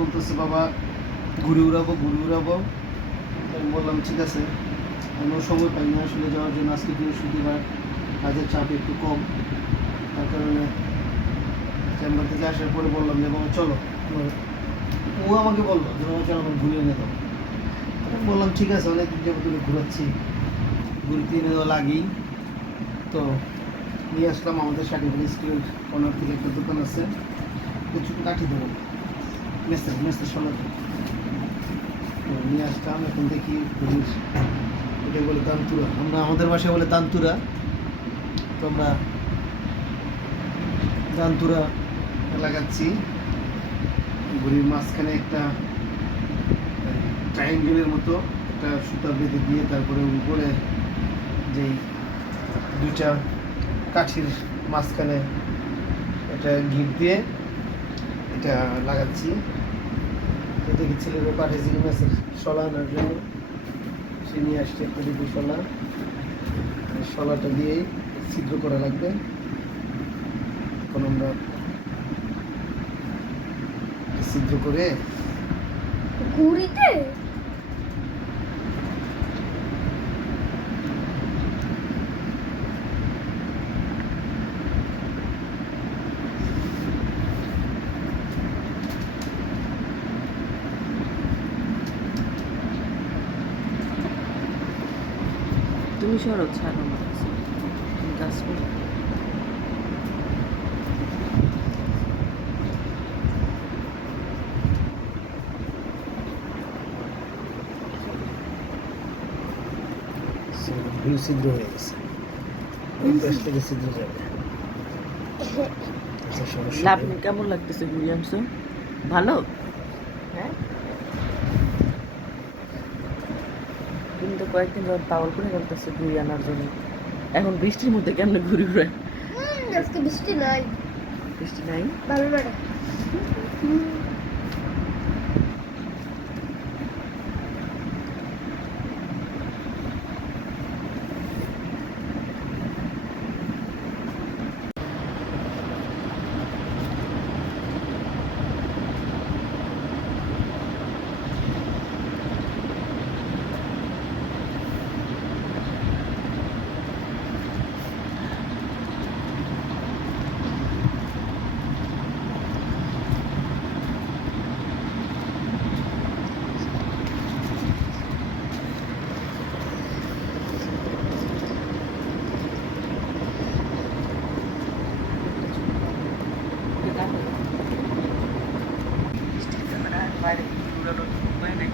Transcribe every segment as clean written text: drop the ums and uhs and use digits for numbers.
বলতেছে বাবা ঘুরে উড়াবো আমি বললাম ঠিক আছে, আমিও সময় পাই না আসলে যাওয়ার জন্য। আজকে বৃহস্পতিবার, কাজের চাপ একটু কম, তার কারণে চেম্বার থেকে আসার পরে বললাম যে বাবা চলো। ও আমাকে বললো যে বাবা চলো আমার ঘুরিয়ে এনে দাও। আমি বললাম ঠিক আছে, অনেকদিন যাবো তুমি ঘুরাচ্ছি, ঘুরতে এনে দেওয়া লাগেই। তো নিয়ে আসলাম আমাদের সার্টিফিকেট স্টুডেন্ট কর্নার থেকে একটা দোকান আছে, কিছু কাঠি দেবো মেসের সলাতে। তো নিয়ে আসলাম, এখন দেখি ঘুরির এটা বলে তান্তুরা, আমরা আমাদের বাসায় বলে তান্তুরা। তো আমরা তান্তুরা লাগাচ্ছি। ঘুরির মাঝখানে একটা ট্রায়াঙ্গেলের মতো একটা সুতা বেঁধে দিয়ে তারপরে উপরে যেই দুইটা কাঠির মাঝখানে একটা গিট দিয়ে এটা লাগাচ্ছি। তো দেখি ছেলেরও পাঠিয়েছিল মেসের শলা আনার জন্য, সে নিয়ে আসছে একটা দুটো শলা। শলাটা দিয়েই ছিদ্র করা লাগবে। এখন আমরা ছিদ্র করে ঘুরিতে তুমি সরো, ছাড়ো না, তুমি কাজ করো। ছিদ্র হয়ে গেছে, ওই পাশ থেকে ছিদ্র যাবে। লাবণী কেমন লাগতেছে ঘুরিয়ে আনছো? ভালো? হ্যাঁ, তুমি তো কয়েকদিন ধর পাগল করে বলতেছে ঘুরি আনার জন্য। এখন বৃষ্টির মধ্যে কেমনে ঘুরি উড়ে? আজকে বৃষ্টি নাই, বৃষ্টি নাই, ভালো লাগে। বাইরে উড়ানোর উপায় নেই।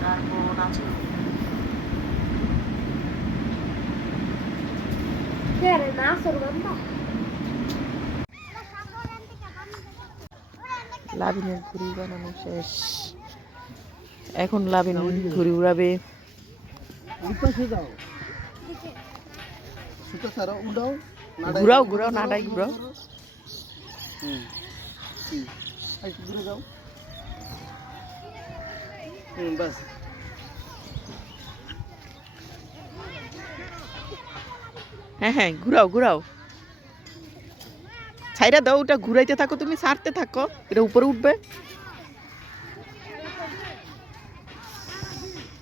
তারপর নাচো। রে না সরবাম্বা লাবিনের ঘুড়ি বানানো শেষ, এখন লাবিন ঘুড়ি উড়াবে। ঘুরাও ঘুরাও, নাড়াই ঘুরাও। ঘুরে যাও। বাস হ্যাঁ হ্যাঁ, ঘুরাও ঘুরাও, ছাইরা দাও, ওটা ঘুরাইতে থাকো, তুমি ছাড়তে থাকো, এটা উপরে উঠবে।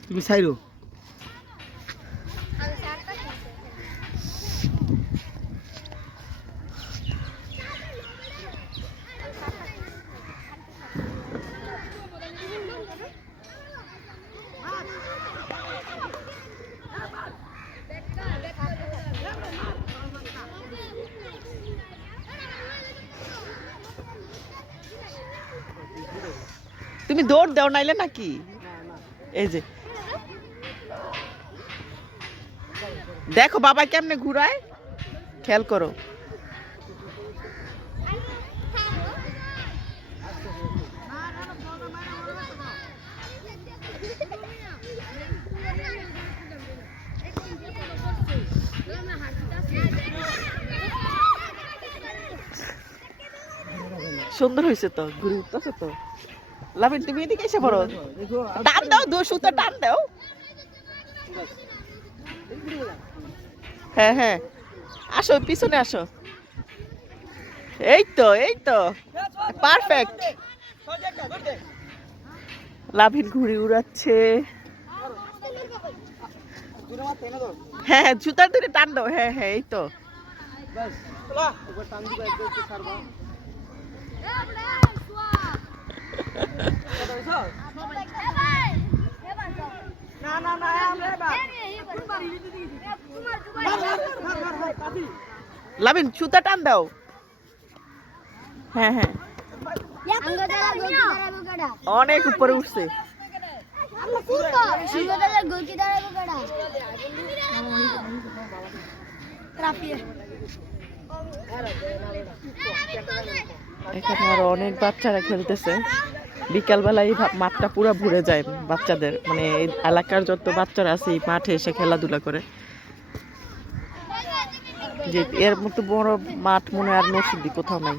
তুমি সাইরো। তুমি দৌড় দাও নাইলে নাকি? এই যে দেখো বাবা কেমনে ঘুরায়, খেয়াল করো। সুন্দর হয়েছে তো, ঘুরে উঠতেছে তো। লাভিন তুমি এদিকে এসে পড়ো, টান দাও, সুতো টান দাও। হ্যাঁ হ্যাঁ, আসো পিছনে আসো। এই তো পারফেক্ট। লাভিন ঘুড়ি উড়াচ্ছে। হ্যাঁ হ্যাঁ জুতার ধরে টান দাও, হ্যাঁ হ্যাঁ এই তো। ব্যাস এবার টান দিবা, একদম একটু ছাড়বা। লাভিন জুতা টান দাও। হ্যাঁ হ্যাঁ অনেক উপরে উঠছে। এখানে আরো অনেক বাচ্চারা খেলতেছে। বিকালবেলা এই মাঠটা পুরো ভরে যায় বাচ্চাদের, মানে এই এলাকার যত বাচ্চারা আছে এই মাঠে এসে খেলাধুলা করে। যে এর মতো বড় মাঠ মনে হয় আর নরসিংদী কোথাও নাই।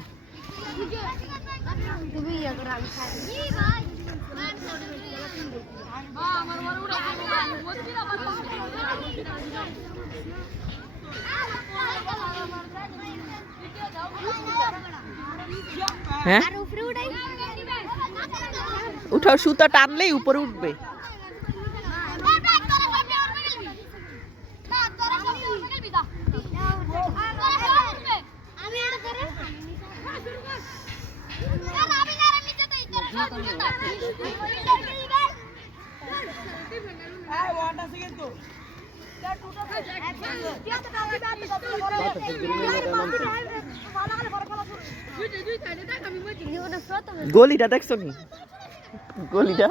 হ্যাঁ উঠাও, সুতা টানলেই উপরে উঠবে। গলিটা দেখছো নি? গলিটা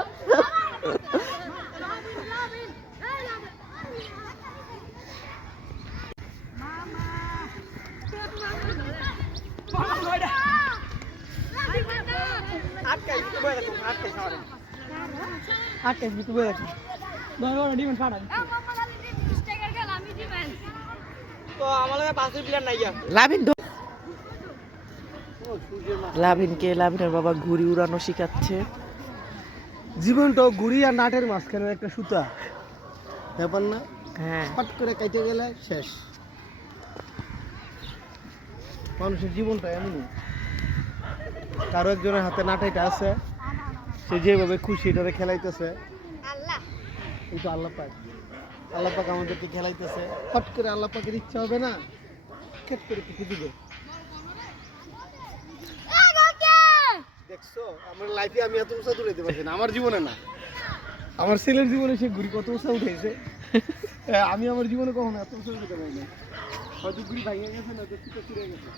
লাভিনের বাবা ঘুড়ি উড়ানো শিখাচ্ছে। জীবনটা ঘুড়ি আর নাটের মাঝখানে একটা সুতা, ব্যাপার না? হ্যাঁ হট করে কাইটে গেলে শেষ। মানুষের জীবনটা এমনই, কারো একজনের হাতে নাটাইটা আছে, সে যেভাবে খুশি এটারে খেলাইতেছে। এই তো আল্লাহ পাক, আল্লাহ পাক আমাদেরকে খেলাইতেছে। হট করে আল্লাহ পাকের ইচ্ছা হবে না, খেট করে কিছু দিবে। দেখছো আমার লাইফে আমি এত উঁচা দৌড়াইতে পারছি না, আমার জীবনে না, আমার ছেলের জীবনে সে ঘুড়ি কত উঁচা উঠেছে। আমি আমার জীবনে কখনো এত উঁচা উঠতে পারি না। হয়তো ঘুড়ি ভাঙে গেছে না, তো ছুটে ফিরে গেছে।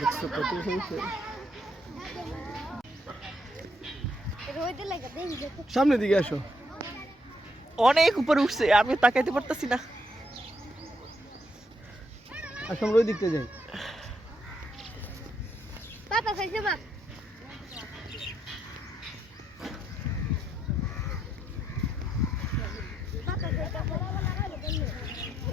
দেখছো কত উঁচা উঠছে। সামনের দিকে আসো। অনেক উপরে উঠছে, আমি তাকাইতে পারতাছি না। আসো আমরা ওই দিকটা যাই।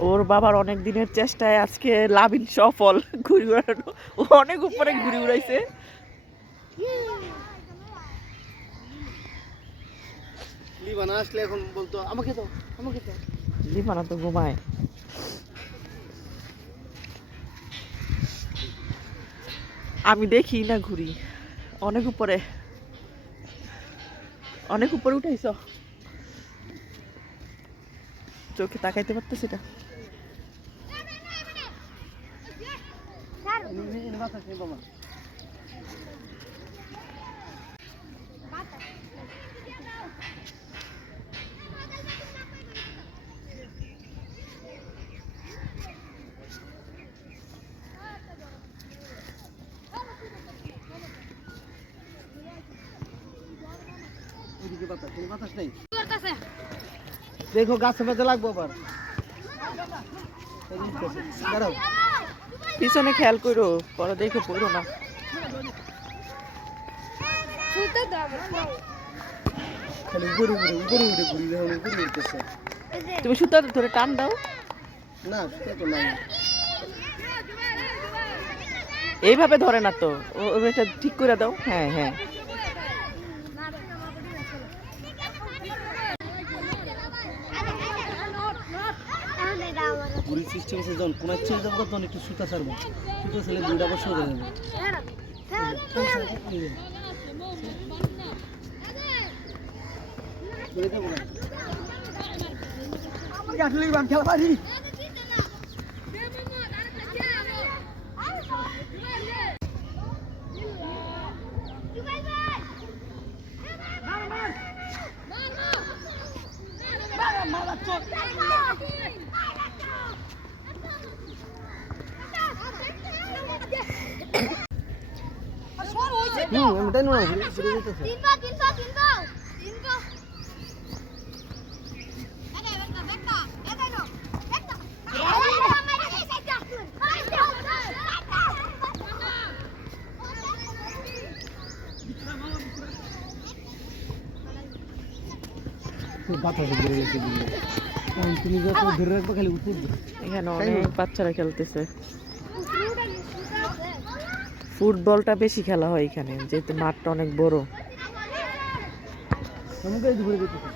ওর বাবার অনেক দিনের চেষ্টায় আজকে লাভিন সফল। ঘুড়ি উড়ানো, ও অনেক উপরে ঘুড়ি উড়াইছে। লিবানা আসলে এখন বলতো আমাকে দাও, আমাকে দাও। লিমানা তো ঘুমায়। আমি দেখি না ঘুড়ি, অনেক উপরে, অনেক উপরে উঠাইছ, চোখে তাকাইতে পারতেছি না। দেখো গাছে পাতে লাগবো আবার। দাঁড়াও, পিছনে খেয়াল করো, পরে দেখে পড়ো না। খালি উপরে উপরে উপরে উঠে ঘুরি, দেখো উপরে উঠতেছে। তুমি সুতা ধরে টান দাও। না সেটা তো নাই। এইভাবে ধরে না তো, এটা ঠিক করে দাও। হ্যাঁ হ্যাঁ ঘুরি সিস্টেম আছে যখন কোনো ছেড়ে যাবো তখন একটু সুতা ছাড়বো, সুতা ছেলে দুইটা বছর হয়ে যাবে। খেলা পারি এটাই নয় ঘুরে যেতেছে। তুমি যত ধরে রাখবো খালি উঠে এখানে অনেক বাচ্চারা খেলতেছে। ফুটবলটা বেশি খেলা হয় এখানে, যেহেতু মাঠটা অনেক বড়। আমাকে ঘুরে যেতেছে।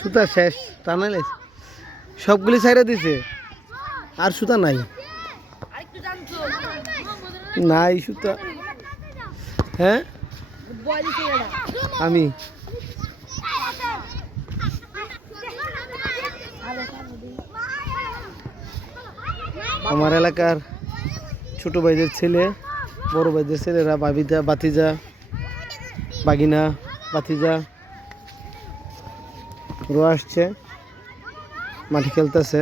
সুতা শেষ, টানাইলে সবগুলি ছাইড়া দিছে, আর সুতা নাই, নাই সুতা। হ্যাঁ আমি আমার এলাকার ছোট ভাইদের ছেলে, বড় ভাইদের ছেলেরা, বাবিদা, বাতিজা, বাগিনা, বাতিজা রো আসছে, মাঠে খেলতেছে।